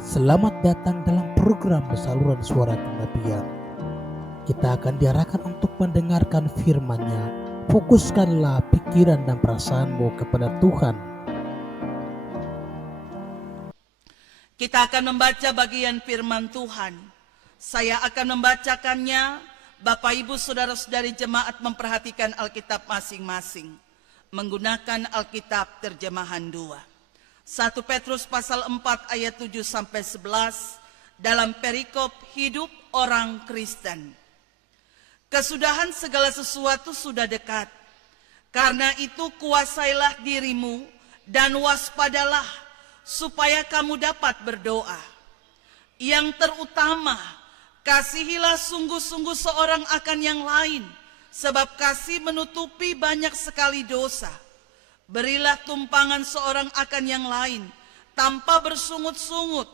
Selamat datang dalam program saluran suara kenabian. Kita akan diarahkan untuk mendengarkan firman-Nya. Fokuskanlah pikiran dan perasaanmu kepada Tuhan. Kita akan membaca bagian firman Tuhan. Saya akan membacakannya. Bapak, Ibu, Saudara-saudari jemaat memperhatikan Alkitab masing-masing. Menggunakan Alkitab terjemahan 2. 1 Petrus pasal 4 ayat 7-11 dalam perikop hidup orang Kristen. Kesudahan segala sesuatu sudah dekat. Karena itu kuasailah dirimu dan waspadalah supaya kamu dapat berdoa. Yang terutama, kasihilah sungguh-sungguh seorang akan yang lain, sebab kasih menutupi banyak sekali dosa. Berilah tumpangan seorang akan yang lain, tanpa bersungut-sungut.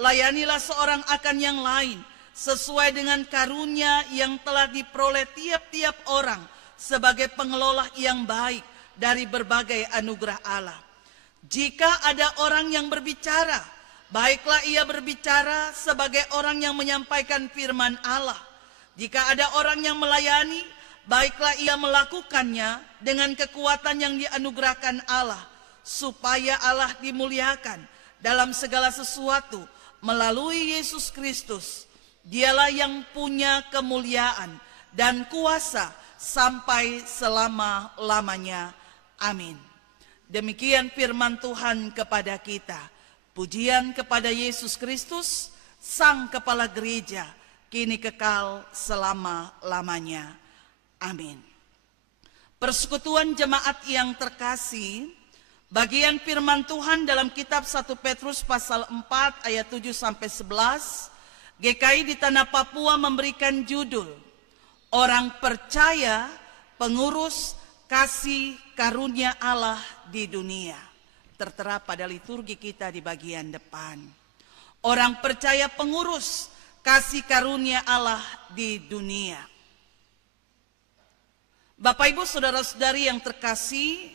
Layanilah seorang akan yang lain, sesuai dengan karunia yang telah diperoleh tiap-tiap orang, sebagai pengelola yang baik dari berbagai anugerah Allah. Jika ada orang yang berbicara, baiklah ia berbicara sebagai orang yang menyampaikan firman Allah. Jika ada orang yang melayani, baiklah ia melakukannya dengan kekuatan yang dianugerahkan Allah, supaya Allah dimuliakan dalam segala sesuatu melalui Yesus Kristus. Dialah yang punya kemuliaan dan kuasa sampai selama-lamanya. Amin. Demikian firman Tuhan kepada kita. Pujian kepada Yesus Kristus, Sang Kepala Gereja, kini kekal selama-lamanya. Amin. Persekutuan jemaat yang terkasih, bagian firman Tuhan dalam kitab 1 Petrus pasal 4 ayat 7-11, GKI di Tanah Papua memberikan judul, Orang Percaya Pengurus Kasih Karunia Allah di Dunia. Tertera pada liturgi kita di bagian depan. Orang percaya pengurus kasih karunia Allah di dunia. Bapak, Ibu, Saudara-saudari yang terkasih,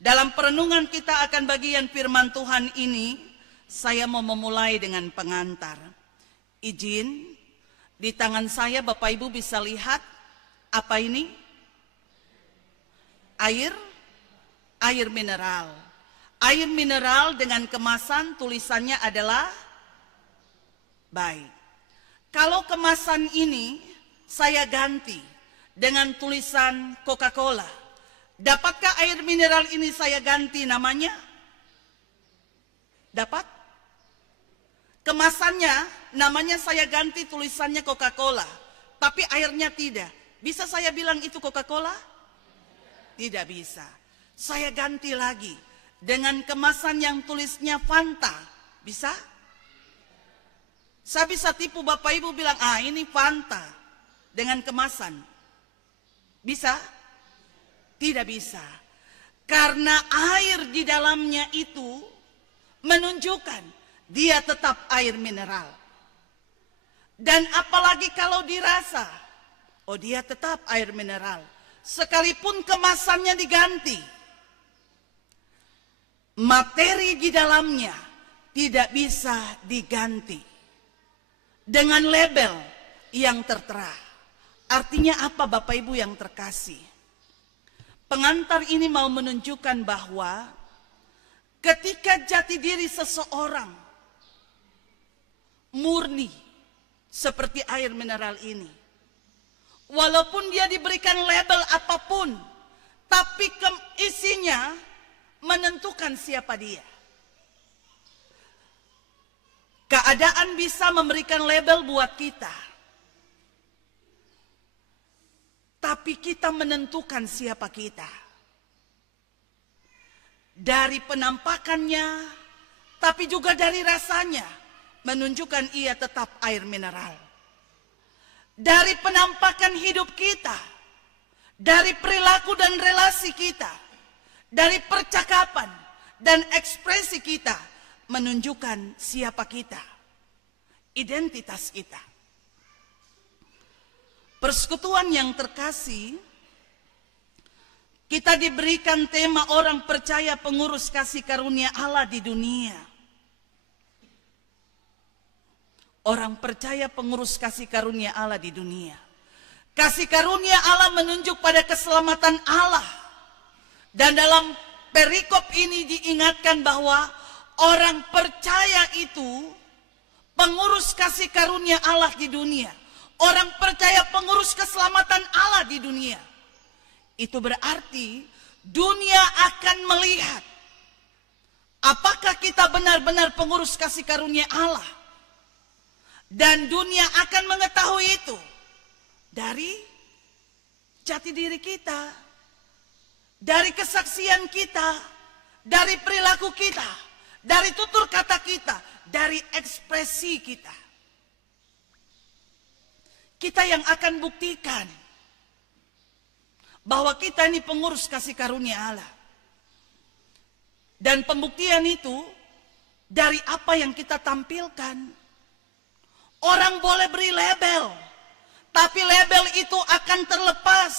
dalam perenungan kita akan bagian firman Tuhan ini, saya mau memulai dengan pengantar. Izin, di tangan saya Bapak Ibu bisa lihat apa ini? Air mineral. Air mineral dengan kemasan tulisannya adalah baik. Kalau kemasan ini saya ganti dengan tulisan Coca-Cola, dapatkah air mineral ini saya ganti namanya? Dapat? Kemasannya namanya saya ganti tulisannya Coca-Cola, tapi airnya tidak. Bisa saya bilang itu Coca-Cola? Tidak bisa. Saya ganti lagi dengan kemasan yang tulisnya Fanta. Bisa? Saya bisa tipu Bapak Ibu bilang, ini Fanta dengan kemasan. Bisa? Tidak bisa. Karena air di dalamnya itu menunjukkan dia tetap air mineral. Dan apalagi kalau dirasa, dia tetap air mineral. Sekalipun kemasannya diganti, materi di dalamnya tidak bisa diganti dengan label yang tertera. Artinya apa Bapak Ibu yang terkasih? Pengantar ini mau menunjukkan bahwa ketika jati diri seseorang murni seperti air mineral ini, walaupun dia diberikan label apapun, tapi isinya menentukan siapa dia. Keadaan bisa memberikan label buat kita, tapi kita menentukan siapa kita. Dari penampakannya, tapi juga dari rasanya, menunjukkan ia tetap air mineral. Dari penampakan hidup kita, dari perilaku dan relasi kita, dari percakapan dan ekspresi kita, menunjukkan siapa kita, identitas kita. Persekutuan yang terkasih, kita diberikan tema orang percaya pengurus kasih karunia Allah di dunia. orang percaya pengurus kasih karunia Allah di dunia. Kasih karunia Allah menunjuk pada keselamatan Allah. Dan dalam perikop ini diingatkan bahwa orang percaya itu pengurus kasih karunia Allah di dunia. Orang percaya pengurus keselamatan Allah di dunia. Itu berarti dunia akan melihat apakah kita benar-benar pengurus kasih karunia Allah. Dan dunia akan mengetahui itu dari jati diri kita, dari kesaksian kita, dari perilaku kita, dari tutur kata kita, dari ekspresi kita. Kita yang akan buktikan bahwa kita ini pengurus kasih karunia Allah. Dan pembuktian itu dari apa yang kita tampilkan. Orang boleh beri label, tapi label itu akan terlepas,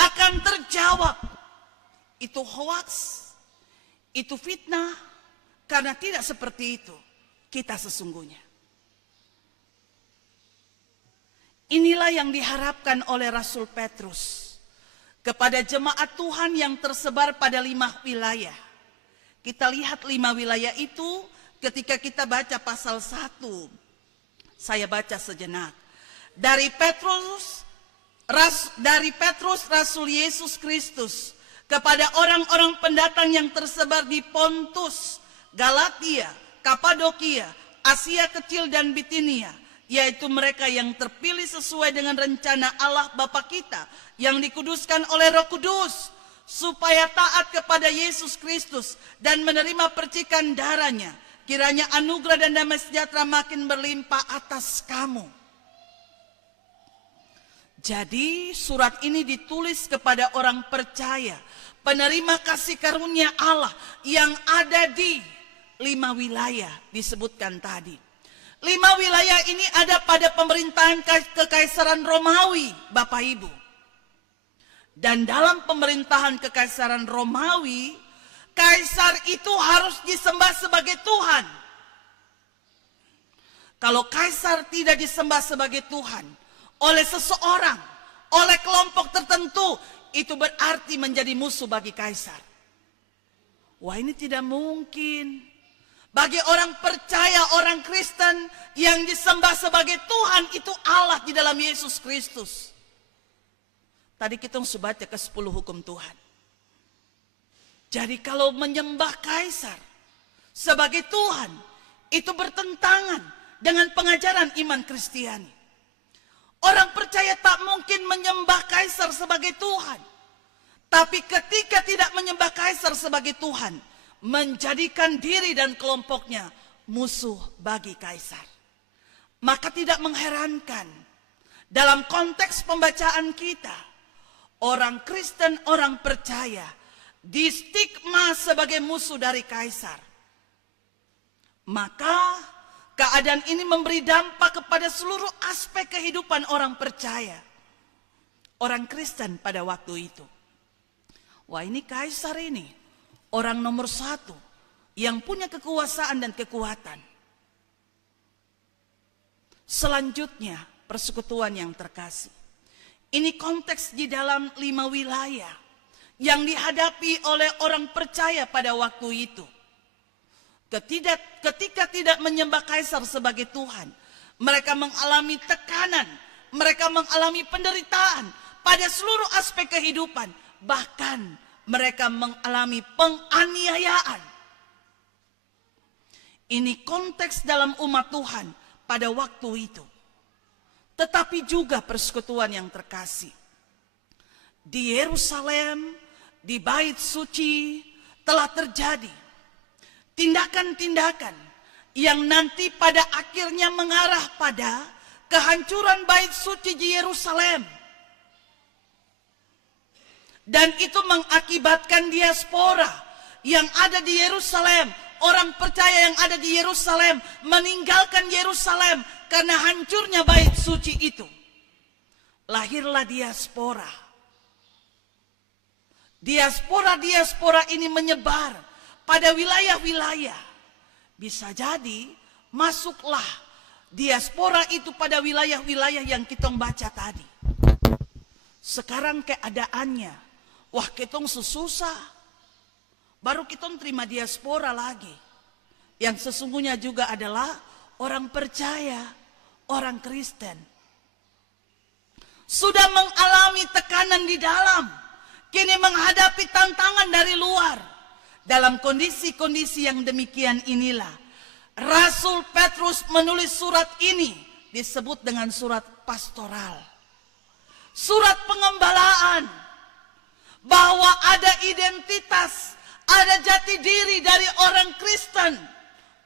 akan terjawab. Itu hoax, itu fitnah, karena tidak seperti itu kita sesungguhnya. Inilah yang diharapkan oleh Rasul Petrus kepada jemaat Tuhan yang tersebar pada 5 wilayah. Kita lihat 5 wilayah itu ketika kita baca pasal 1. Saya baca sejenak. Dari Petrus Rasul Yesus Kristus kepada orang-orang pendatang yang tersebar di Pontus, Galatia, Kapadokia, Asia Kecil dan Bitinia, yaitu mereka yang terpilih sesuai dengan rencana Allah Bapa kita yang dikuduskan oleh Roh Kudus, supaya taat kepada Yesus Kristus dan menerima percikan darahnya. Kiranya anugerah dan damai sejahtera makin berlimpah atas kamu. Jadi surat ini ditulis kepada orang percaya, penerima kasih karunia Allah yang ada di 5 wilayah disebutkan tadi. 5 wilayah ini ada pada pemerintahan Kekaisaran Romawi, Bapak Ibu. Dan dalam pemerintahan Kekaisaran Romawi, kaisar itu harus disembah sebagai Tuhan. Kalau kaisar tidak disembah sebagai Tuhan oleh seseorang, oleh kelompok tertentu, itu berarti menjadi musuh bagi kaisar. Wah, ini tidak mungkin. Bagi orang percaya, orang Kristen yang disembah sebagai Tuhan itu Allah di dalam Yesus Kristus. Tadi kita sudah baca ke 10 hukum Tuhan. Jadi kalau menyembah kaisar sebagai Tuhan, itu bertentangan dengan pengajaran iman Kristiani. Orang percaya tak mungkin menyembah kaisar sebagai Tuhan. Tapi ketika tidak menyembah kaisar sebagai Tuhan, menjadikan diri dan kelompoknya musuh bagi kaisar. Maka tidak mengherankan dalam konteks pembacaan kita, orang Kristen, orang percaya distigma sebagai musuh dari kaisar. Maka keadaan ini memberi dampak kepada seluruh aspek kehidupan orang percaya, orang Kristen pada waktu itu. Wah, ini kaisar ini orang nomor 1 yang punya kekuasaan dan kekuatan. Selanjutnya, persekutuan yang terkasih. Ini konteks di dalam 5 wilayah yang dihadapi oleh orang percaya pada waktu itu. Ketika tidak menyembah kaisar sebagai Tuhan, mereka mengalami tekanan, mereka mengalami penderitaan pada seluruh aspek kehidupan. Bahkan mereka mengalami penganiayaan. Ini konteks dalam umat Tuhan pada waktu itu. Tetapi juga persekutuan yang terkasih. Di Yerusalem, di Bait Suci telah terjadi tindakan-tindakan yang nanti pada akhirnya mengarah pada kehancuran Bait Suci di Yerusalem. Dan itu mengakibatkan diaspora yang ada di Yerusalem, orang percaya yang ada di Yerusalem meninggalkan Yerusalem karena hancurnya Bait Suci itu. Lahirlah diaspora. Diaspora ini menyebar pada wilayah-wilayah. Bisa jadi masuklah Diaspora itu pada wilayah-wilayah yang kita baca tadi. Sekarang keadaannya, wah ketong susah. Baru kita terima diaspora lagi. Yang sesungguhnya juga adalah orang percaya, orang Kristen. Sudah mengalami tekanan di dalam, kini menghadapi tantangan dari luar. Dalam kondisi-kondisi yang demikian inilah, Rasul Petrus menulis surat ini, disebut dengan surat pastoral. Surat pengembalaan, bahwa ada identitas, ada jati diri dari orang Kristen,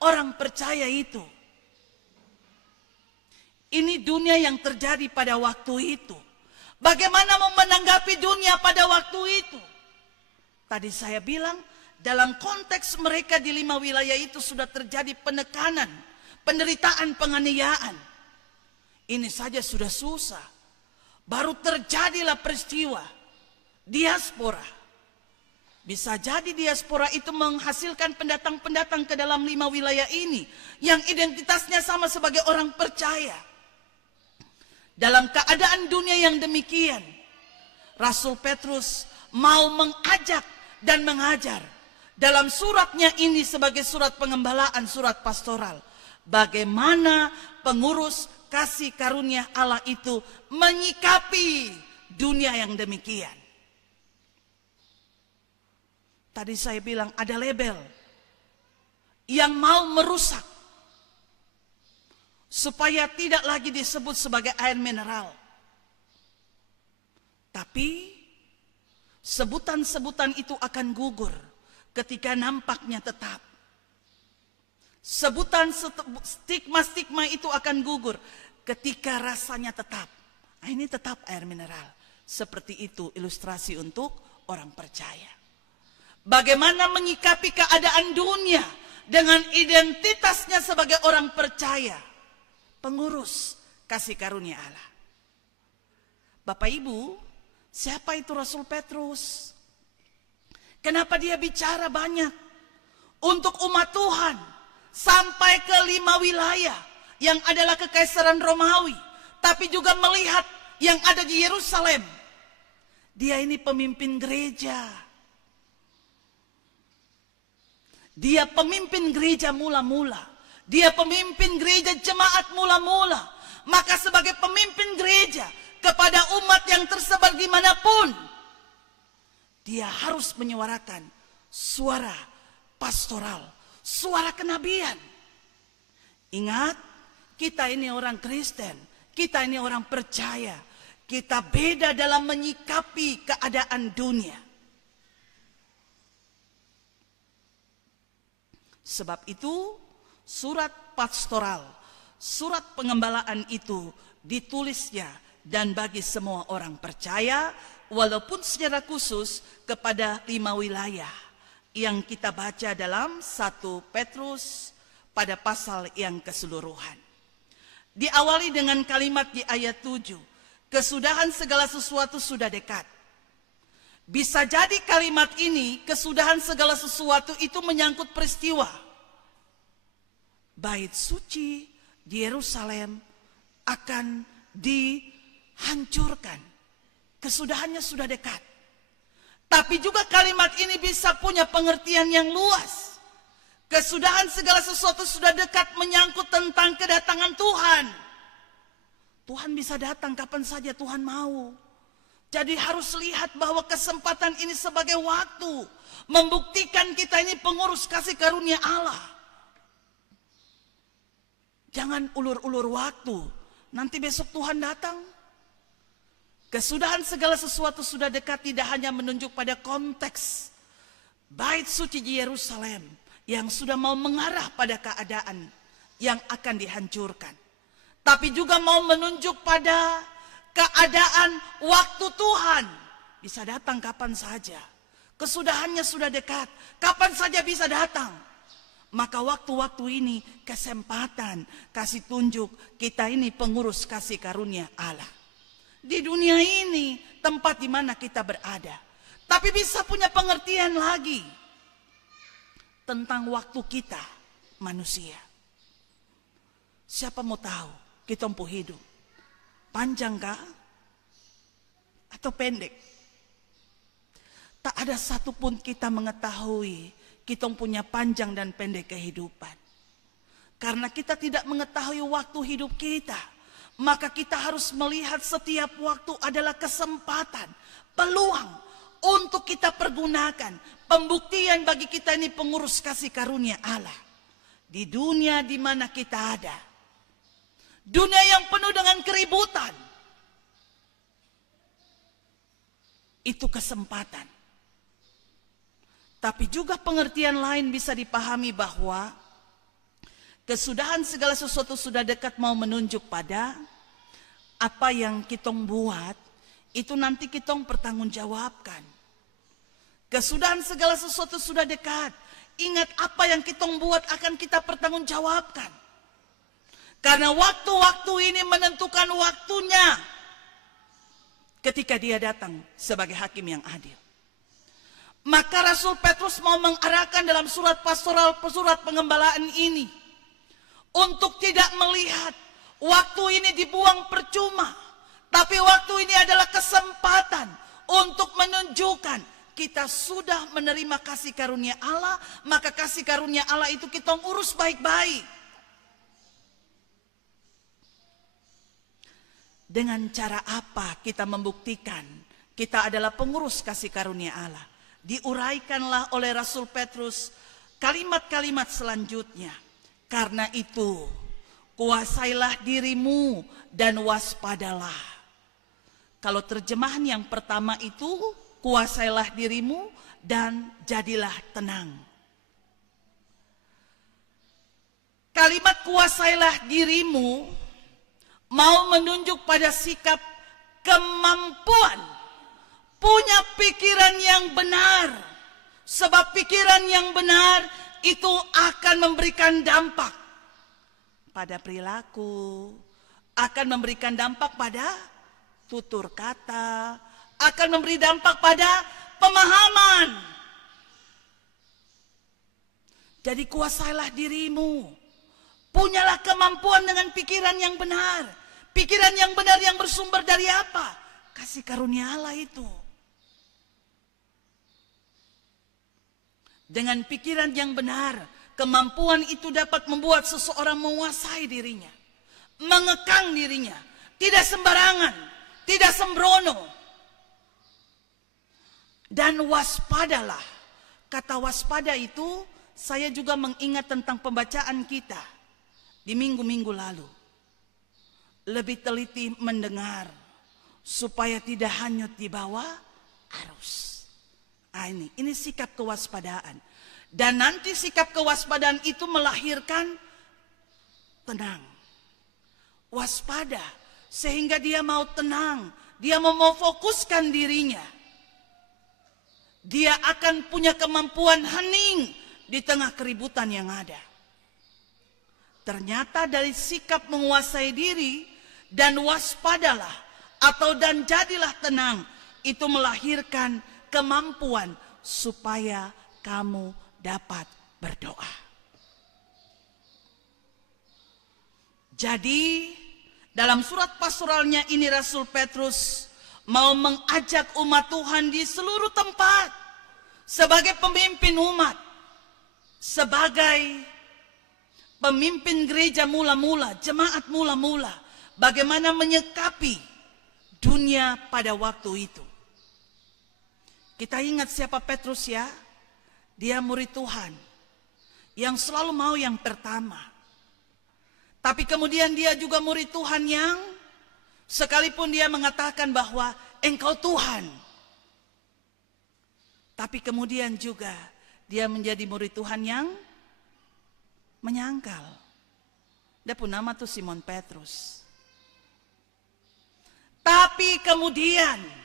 orang percaya itu. Ini dunia yang terjadi pada waktu itu. Bagaimana menanggapi dunia pada waktu itu? Tadi saya bilang, dalam konteks mereka di 5 wilayah itu sudah terjadi penekanan, penderitaan, penganiayaan. Ini saja sudah susah. Baru terjadilah peristiwa diaspora. Bisa jadi diaspora itu menghasilkan pendatang-pendatang ke dalam 5 wilayah ini yang identitasnya sama sebagai orang percaya. Dalam keadaan dunia yang demikian, Rasul Petrus mau mengajak dan mengajar dalam suratnya ini sebagai surat pengembalaan, surat pastoral, bagaimana pengurus kasih karunia Allah itu menyikapi dunia yang demikian. Tadi saya bilang ada label yang mau merusak supaya tidak lagi disebut sebagai air mineral. Tapi sebutan-sebutan itu akan gugur ketika nampaknya tetap. Sebutan stigma-stigma itu akan gugur ketika rasanya tetap. Nah, ini tetap air mineral. Seperti itu ilustrasi untuk orang percaya. Bagaimana menyikapi keadaan dunia dengan identitasnya sebagai orang percaya, pengurus kasih karunia Allah. Bapak Ibu, siapa itu Rasul Petrus? Kenapa dia bicara banyak untuk umat Tuhan sampai ke 5 wilayah yang adalah kekaisaran Romawi, tapi juga melihat yang ada di Yerusalem. Dia ini pemimpin gereja. Dia pemimpin gereja mula-mula. Dia pemimpin gereja jemaat mula-mula. Maka sebagai pemimpin gereja kepada umat yang tersebar dimanapun, dia harus menyuarakan suara pastoral, suara kenabian. Ingat, kita ini orang Kristen, kita ini orang percaya. Kita beda dalam menyikapi keadaan dunia. Sebab itu, surat pastoral, surat pengembalaan itu ditulisnya dan bagi semua orang percaya, walaupun secara khusus kepada 5 wilayah yang kita baca dalam 1 Petrus pada pasal yang keseluruhan. Diawali dengan kalimat di ayat 7, kesudahan segala sesuatu sudah dekat. Bisa jadi kalimat ini, kesudahan segala sesuatu itu menyangkut peristiwa bait suci di Yerusalem akan dihancurkan. Kesudahannya sudah dekat. Tapi juga kalimat ini bisa punya pengertian yang luas. Kesudahan segala sesuatu sudah dekat menyangkut tentang kedatangan Tuhan. Tuhan bisa datang kapan saja Tuhan mau. Jadi harus lihat bahwa kesempatan ini sebagai waktu membuktikan kita ini pengurus kasih karunia Allah. Jangan ulur-ulur waktu. Nanti besok Tuhan datang. Kesudahan segala sesuatu sudah dekat tidak hanya menunjuk pada konteks bait suci di Yerusalem yang sudah mau mengarah pada keadaan yang akan dihancurkan. Tapi juga mau menunjuk pada keadaan waktu Tuhan. Bisa datang kapan saja. Kesudahannya sudah dekat. Kapan saja bisa datang. Maka waktu-waktu ini kesempatan kasih tunjuk kita ini pengurus kasih karunia Allah. Di dunia ini tempat di mana kita berada. Tapi bisa punya pengertian lagi tentang waktu kita manusia. Siapa mau tahu kita hidup panjang kah atau pendek? Tak ada satupun kita mengetahui kita punya panjang dan pendek kehidupan. Karena kita tidak mengetahui waktu hidup kita, maka kita harus melihat setiap waktu adalah kesempatan, peluang untuk kita pergunakan. Pembuktian bagi kita ini pengurus kasih karunia Allah. Di dunia di mana kita ada. Dunia yang penuh dengan keributan. Itu kesempatan. Tapi juga pengertian lain bisa dipahami bahwa kesudahan segala sesuatu sudah dekat mau menunjuk pada apa yang kita buat, itu nanti kita pertanggungjawabkan. Kesudahan segala sesuatu sudah dekat. Ingat apa yang kita buat akan kita pertanggungjawabkan. Karena waktu-waktu ini menentukan waktunya ketika dia datang sebagai hakim yang adil. Maka Rasul Petrus mau mengarahkan dalam surat pastoral, surat pengembalaan ini untuk tidak melihat waktu ini dibuang percuma, tapi waktu ini adalah kesempatan untuk menunjukkan kita sudah menerima kasih karunia Allah, maka kasih karunia Allah itu kita urus baik-baik. Dengan cara apa kita membuktikan kita adalah pengurus kasih karunia Allah? Diuraikanlah oleh Rasul Petrus kalimat-kalimat selanjutnya. Karena itu, kuasailah dirimu dan waspadalah. Kalau terjemahan yang pertama itu, kuasailah dirimu dan jadilah tenang. Kalimat kuasailah dirimu mau menunjuk pada sikap kemampuan punya pikiran yang benar. Sebab pikiran yang benar itu akan memberikan dampak pada perilaku, akan memberikan dampak pada tutur kata, akan memberi dampak pada pemahaman. Jadi kuasailah dirimu. Punyalah kemampuan dengan pikiran yang benar. Pikiran yang benar yang bersumber dari apa? Kasih karunia Allah itu. Dengan pikiran yang benar, kemampuan itu dapat membuat seseorang menguasai dirinya, mengekang dirinya, tidak sembarangan, tidak sembrono. Dan waspadalah. Kata waspada itu saya juga mengingat tentang pembacaan kita di minggu-minggu lalu. Lebih teliti mendengar supaya tidak hanyut di bawah arus. Ini sikap kewaspadaan. Dan nanti sikap kewaspadaan itu melahirkan tenang. Waspada. Sehingga dia mau tenang. Dia mau fokuskan dirinya. Dia akan punya kemampuan hening di tengah keributan yang ada. Ternyata dari sikap menguasai diri dan waspadalah atau dan jadilah tenang. Itu melahirkan kemampuan supaya kamu dapat berdoa. Jadi dalam surat pastoralnya ini Rasul Petrus mau mengajak umat Tuhan di seluruh tempat sebagai pemimpin umat, sebagai pemimpin gereja mula-mula, jemaat mula-mula, bagaimana menyikapi dunia pada waktu itu. Kita ingat siapa Petrus ya? Dia murid Tuhan yang selalu mau yang pertama. Tapi kemudian dia juga murid Tuhan yang sekalipun dia mengatakan bahwa engkau Tuhan. Tapi kemudian juga dia menjadi murid Tuhan yang menyangkal. Dia pun nama tuh Simon Petrus. Tapi kemudian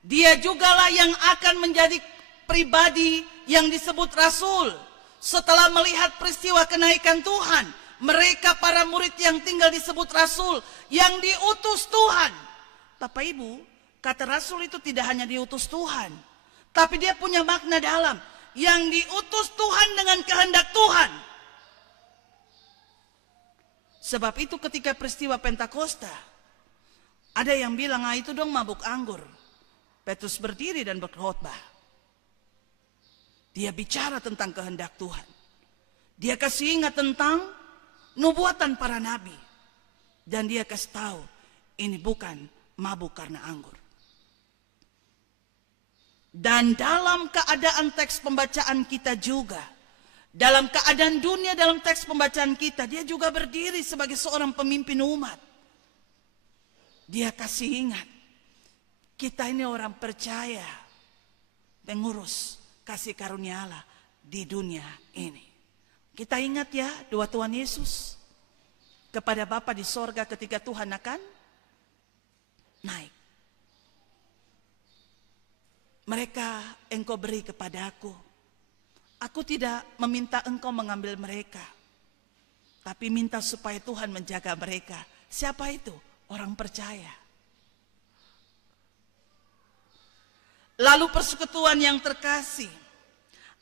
dia jugalah yang akan menjadi pribadi yang disebut Rasul. Setelah melihat peristiwa kenaikan Tuhan, mereka para murid yang tinggal disebut Rasul, yang diutus Tuhan. Bapak Ibu, kata Rasul itu tidak hanya diutus Tuhan, tapi dia punya makna dalam. Yang diutus Tuhan dengan kehendak Tuhan. Sebab itu ketika peristiwa Pentakosta, ada yang bilang, itu dong mabuk anggur. Petrus berdiri dan berkhotbah. Dia bicara tentang kehendak Tuhan. Dia kasih ingat tentang nubuatan para nabi. Dan dia kasih tahu, ini bukan mabuk karena anggur. Dan dalam keadaan teks pembacaan kita juga, dalam keadaan dunia dalam teks pembacaan kita, dia juga berdiri sebagai seorang pemimpin umat. Dia kasih ingat, kita ini orang percaya, pengurus kasih karunia Allah di dunia ini. Kita ingat ya doa Tuhan Yesus kepada Bapa di sorga ketika Tuhan akan naik. Mereka engkau beri kepadaku. Aku tidak meminta engkau mengambil mereka, tapi minta supaya Tuhan menjaga mereka. Siapa itu? Orang percaya. Lalu persekutuan yang terkasih,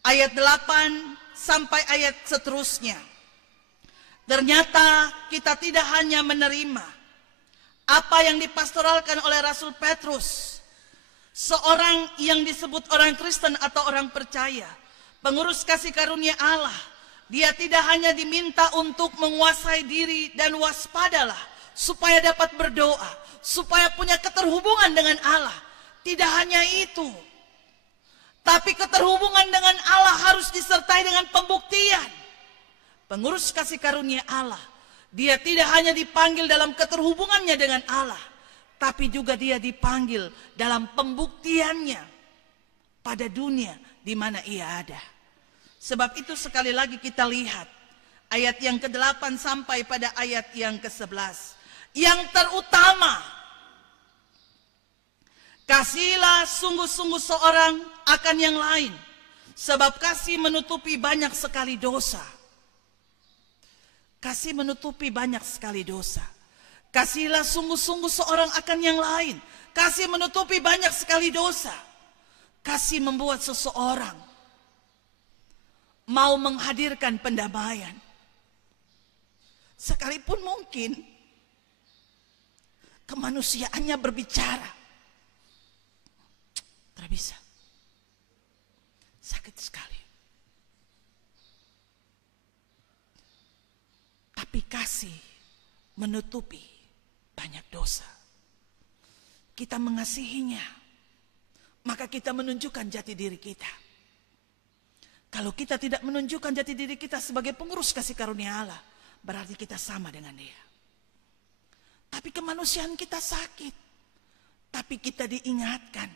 ayat 8 sampai ayat seterusnya. Ternyata kita tidak hanya menerima apa yang dipastoralkan oleh Rasul Petrus, seorang yang disebut orang Kristen atau orang percaya, pengurus kasih karunia Allah. Dia tidak hanya diminta untuk menguasai diri dan waspadalah, supaya dapat berdoa, supaya punya keterhubungan dengan Allah. Tidak hanya itu, tapi keterhubungan dengan Allah harus disertai dengan pembuktian. Pengurus kasih karunia Allah, dia tidak hanya dipanggil dalam keterhubungannya dengan Allah, tapi juga dia dipanggil dalam pembuktiannya pada dunia di mana ia ada. Sebab itu sekali lagi kita lihat ayat yang ke-8 sampai pada ayat yang ke-11. Yang terutama, kasihlah sungguh-sungguh seorang akan yang lain, sebab kasih menutupi banyak sekali dosa. Kasih menutupi banyak sekali dosa. Kasihlah sungguh-sungguh seorang akan yang lain. Kasih menutupi banyak sekali dosa. Kasih membuat seseorang mau menghadirkan pendamaian. Sekalipun mungkin kemanusiaannya berbicara, tidak bisa. Sakit sekali. Tapi kasih menutupi banyak dosa. Kita mengasihinya, maka kita menunjukkan jati diri kita. Kalau kita tidak menunjukkan jati diri kita sebagai pengurus kasih karunia Allah, berarti kita sama dengan dia. Tapi kemanusiaan kita sakit. Tapi kita diingatkan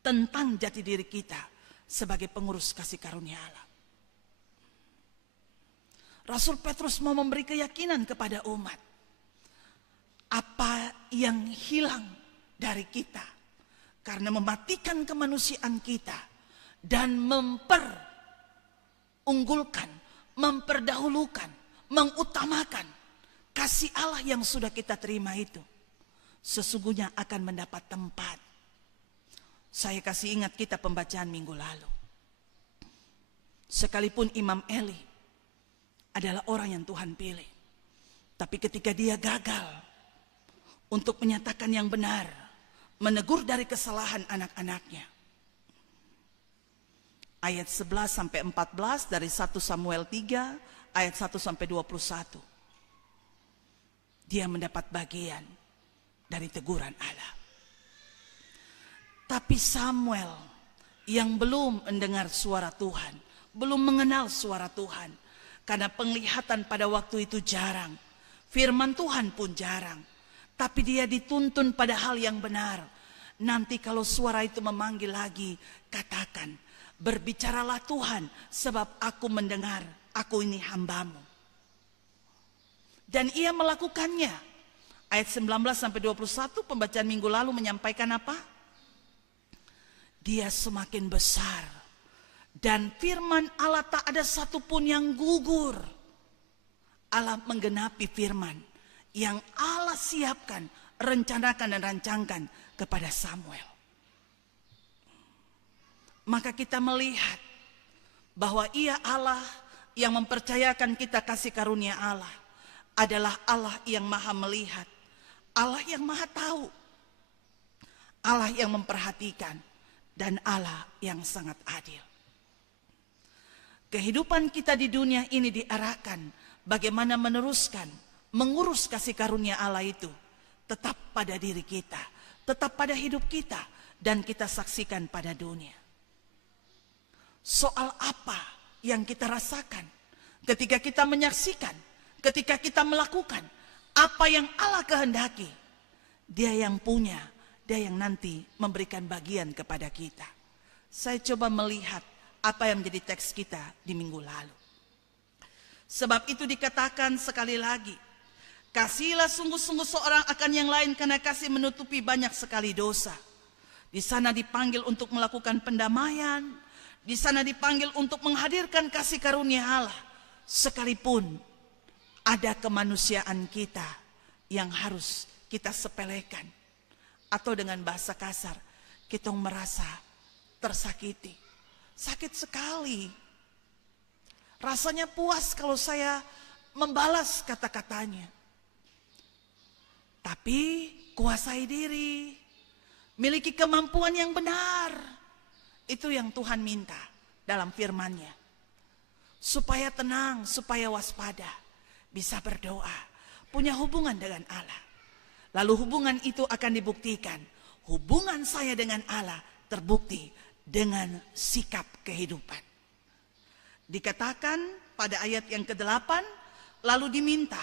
tentang jati diri kita sebagai pengurus kasih karunia Allah. Rasul Petrus mau memberi keyakinan kepada umat. Apa yang hilang dari kita karena mematikan kemanusiaan kita dan memperunggulkan, memperdahulukan, mengutamakan kasih Allah yang sudah kita terima itu, sesungguhnya akan mendapat tempat. Saya kasih ingat kita pembacaan minggu lalu. Sekalipun Imam Eli adalah orang yang Tuhan pilih, tapi ketika dia gagal untuk menyatakan yang benar, menegur dari kesalahan anak-anaknya. Ayat 11 sampai 14 dari 1 Samuel 3 ayat 1 sampai 21. Dia mendapat bagian dari teguran Allah. Tapi Samuel yang belum mendengar suara Tuhan, belum mengenal suara Tuhan, karena penglihatan pada waktu itu jarang, firman Tuhan pun jarang, tapi dia dituntun pada hal yang benar. Nanti kalau suara itu memanggil lagi, katakan, berbicaralah Tuhan, sebab aku mendengar, aku ini hambamu. Dan ia melakukannya. Ayat 19 sampai 21 pembacaan minggu lalu menyampaikan apa? Dia semakin besar. Dan firman Allah tak ada satupun yang gugur. Allah menggenapi firman yang Allah siapkan, rencanakan dan rancangkan kepada Samuel. Maka kita melihat bahwa ia Allah yang mempercayakan kita kasih karunia Allah. adalah Allah yang maha melihat, Allah yang maha tahu, Allah yang memperhatikan, dan Allah yang sangat adil. Kehidupan kita di dunia ini diarahkan bagaimana meneruskan, mengurus kasih karunia Allah itu tetap pada diri kita, tetap pada hidup kita, dan kita saksikan pada dunia. Soal apa yang kita rasakan ketika kita menyaksikan, ketika kita melakukan apa yang Allah kehendaki, Dia yang punya, Dia yang nanti memberikan bagian kepada kita. Saya coba melihat apa yang menjadi teks kita di minggu lalu. Sebab itu dikatakan sekali lagi, kasihilah sungguh-sungguh seorang akan yang lain karena kasih menutupi banyak sekali dosa. Di sana dipanggil untuk melakukan pendamaian, di sana dipanggil untuk menghadirkan kasih karunia Allah. Sekalipun ada kemanusiaan kita yang harus kita sepelekan, atau dengan bahasa kasar, kita merasa tersakiti. Sakit sekali. Rasanya puas kalau saya membalas kata-katanya. Tapi kuasai diri, miliki kemampuan yang benar. Itu yang Tuhan minta dalam firman-Nya. Supaya tenang, supaya waspada, bisa berdoa, punya hubungan dengan Allah. Lalu hubungan itu akan dibuktikan. Hubungan saya dengan Allah terbukti dengan sikap kehidupan. Dikatakan pada ayat yang ke-8, lalu diminta,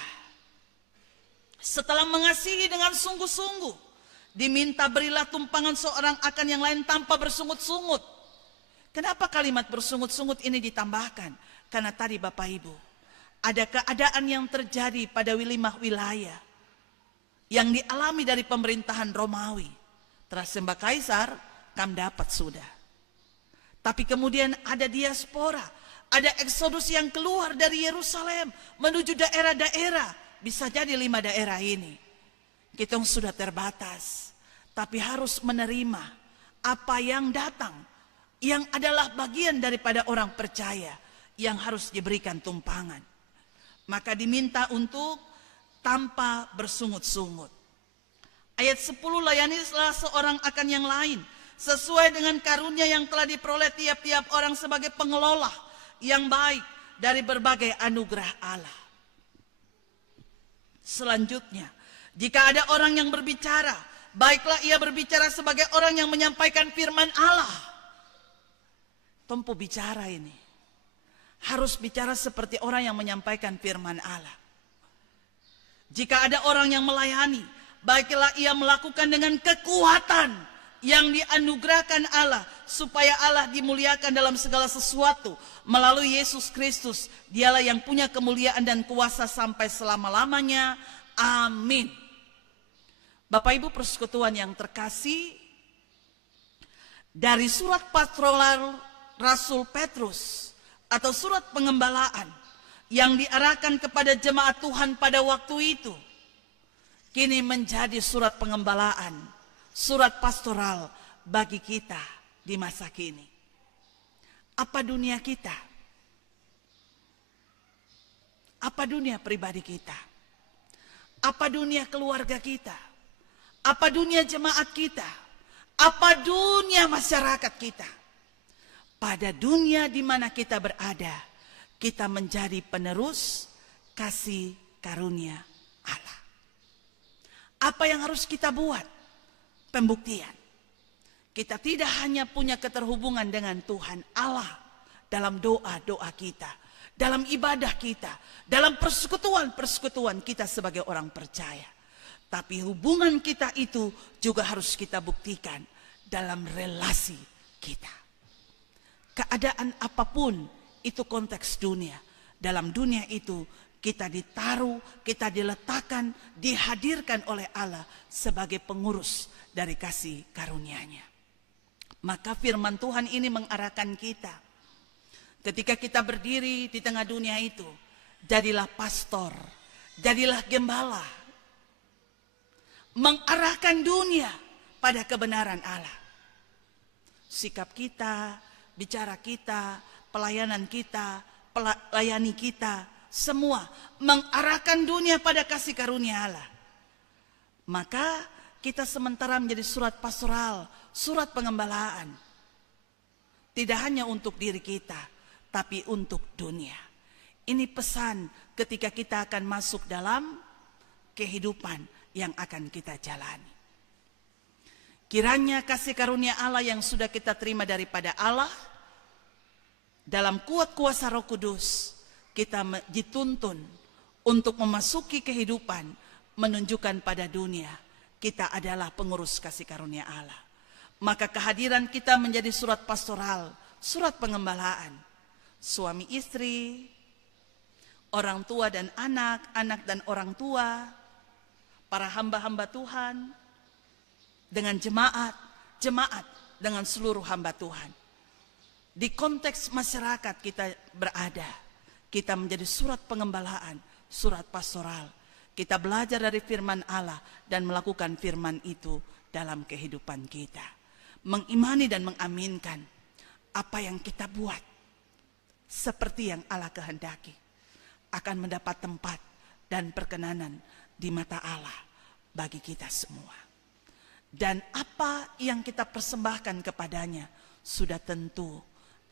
setelah mengasihi dengan sungguh-sungguh, diminta berilah tumpangan seorang akan yang lain tanpa bersungut-sungut. Kenapa kalimat bersungut-sungut ini ditambahkan? Karena tadi Bapak Ibu, ada keadaan yang terjadi pada wilayah yang dialami dari pemerintahan Romawi. Terasembah Kaisar, kam dapat sudah. Tapi kemudian ada diaspora, ada eksodus yang keluar dari Yerusalem menuju daerah-daerah. Bisa jadi 5 daerah ini. Kita sudah terbatas, tapi harus menerima apa yang datang, yang adalah bagian daripada orang percaya, yang harus diberikan tumpangan. Maka diminta untuk tanpa bersungut-sungut. Ayat 10, layanilah seorang akan yang lain, sesuai dengan karunia yang telah diperoleh tiap-tiap orang sebagai pengelola yang baik dari berbagai anugerah Allah. Selanjutnya, jika ada orang yang berbicara, baiklah ia berbicara sebagai orang yang menyampaikan firman Allah. Tempo bicara ini harus bicara seperti orang yang menyampaikan firman Allah. Jika ada orang yang melayani, baiklah ia melakukan dengan kekuatan yang dianugerahkan Allah, supaya Allah dimuliakan dalam segala sesuatu melalui Yesus Kristus. Dialah yang punya kemuliaan dan kuasa sampai selama-lamanya. Amin. Bapak Ibu persekutuan yang terkasih, dari surat pastoral Rasul Petrus atau surat pengembalaan yang diarahkan kepada jemaat Tuhan pada waktu itu, kini menjadi surat pengembalaan, surat pastoral bagi kita di masa kini. Apa dunia kita? Apa dunia pribadi kita? Apa dunia keluarga kita? Apa dunia jemaat kita? Apa dunia masyarakat kita? Pada dunia di mana kita berada, kita menjadi penerus kasih karunia Allah. Apa yang harus kita buat? Pembuktian. Kita tidak hanya punya keterhubungan dengan Tuhan Allah dalam doa-doa kita, dalam ibadah kita, dalam persekutuan-persekutuan kita sebagai orang percaya. Tapi hubungan kita itu juga harus kita buktikan dalam relasi kita. Keadaan apapun itu konteks dunia. Dalam dunia itu kita ditaruh, kita diletakkan, dihadirkan oleh Allah sebagai pengurus dari kasih karunia-Nya. Maka firman Tuhan ini mengarahkan kita. Ketika kita berdiri di tengah dunia itu, jadilah pastor, jadilah gembala. Mengarahkan dunia pada kebenaran Allah. Sikap kita, bicara kita, pelayanan kita, pelayani kita semua mengarahkan dunia pada kasih karunia Allah. Maka kita sementara menjadi surat pastoral, surat pengembalaan. Tidak hanya untuk diri kita, tapi untuk dunia. Ini pesan ketika kita akan masuk dalam kehidupan yang akan kita jalani. Kiranya kasih karunia Allah yang sudah kita terima daripada Allah, dalam kuat kuasa Roh Kudus, kita dituntun untuk memasuki kehidupan, menunjukkan pada dunia, kita adalah pengurus kasih karunia Allah. Maka kehadiran kita menjadi surat pastoral, surat pengembalaan. Suami istri, orang tua dan anak, anak dan orang tua, para hamba-hamba Tuhan, dengan jemaat dengan seluruh hamba Tuhan. Di konteks masyarakat kita berada, kita menjadi surat pengembalaan, surat pastoral. Kita belajar dari firman Allah dan melakukan firman itu dalam kehidupan kita. Mengimani dan mengaminkan apa yang kita buat seperti yang Allah kehendaki akan mendapat tempat dan perkenanan di mata Allah bagi kita semua. Dan apa yang kita persembahkan kepadanya sudah tentu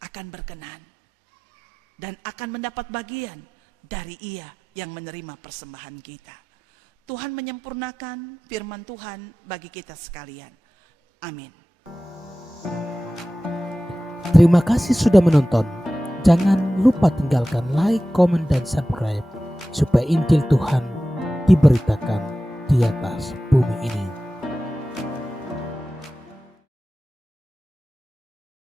akan berkenan dan akan mendapat bagian dari Ia yang menerima persembahan kita. Tuhan menyempurnakan firman Tuhan bagi kita sekalian. Amin. Terima kasih sudah menonton. Jangan lupa tinggalkan like, komen, dan subscribe supaya Injil Tuhan diberitakan di atas bumi ini.